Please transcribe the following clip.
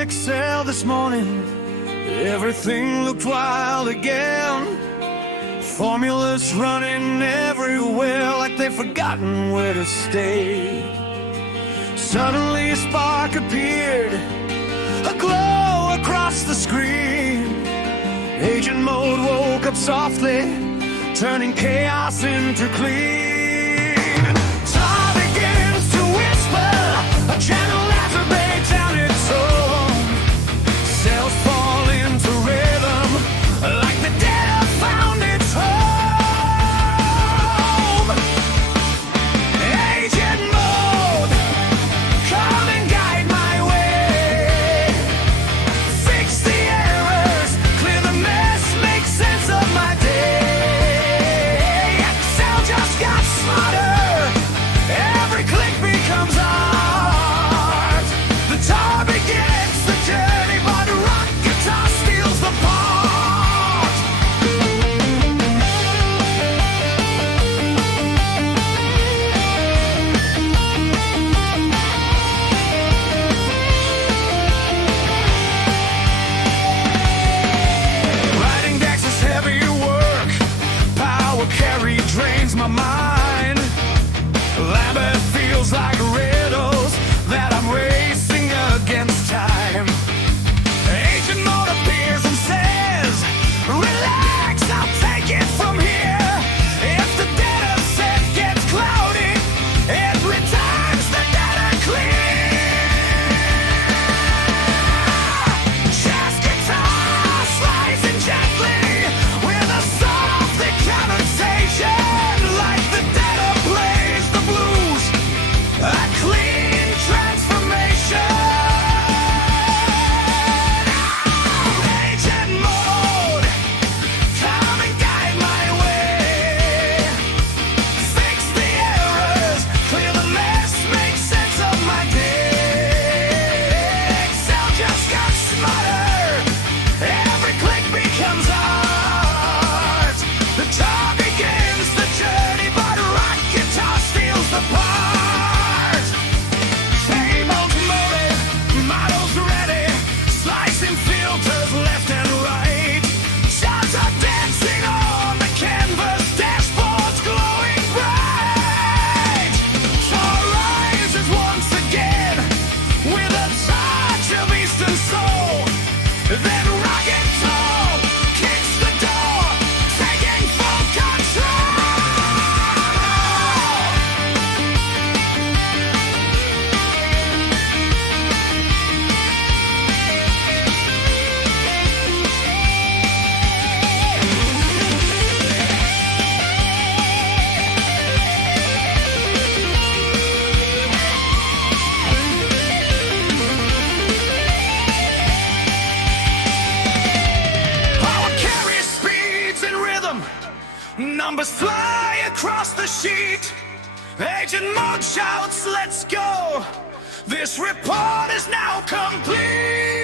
Excel this morning, everything looked wild again. Formulas running everywhere like they've forgotten where to stay. Suddenly a spark appeared, a glow across the screen. Agent mode woke up softly, turning chaos into clean. Time begins to whisper, a gentle Azerbaijani tone. Cells fall into rhythm, like the dead have found its home. Agent mode, come and guide my way. Fix the errors, clear the mess, make sense of my day. Excel just got smarter, every click becomes art. The guitar begins the journey, but rock guitar steals the part. Writing decks is heavy work, power carry drains my mind. Lambert feels like riddles that I'm racing against time. Agent mode appears and says, relax, I'll take it from here. If the data set gets cloudy, it returns the data clear. Jazz guitar slicing gently with a soft decapitation, like the data plays the blues, a clean transformation. Agent mode, come and guide my way. Fix the errors, clear the mess, make sense of my day. Excel just got smarter, every click becomes art. The guitar begins the journey, but rock guitar steals the part. Tables motive, models ready, slicing filters left and right. Shots are dancing on the canvas, dashboards glowing bright. Car rises once again with a touch of Eastern soul. Then rock and roll kicks the door, taking full control. Power carries speeds and rhythm, numbers fly across the sheet. Agent mode shouts, let's go. This report is now complete.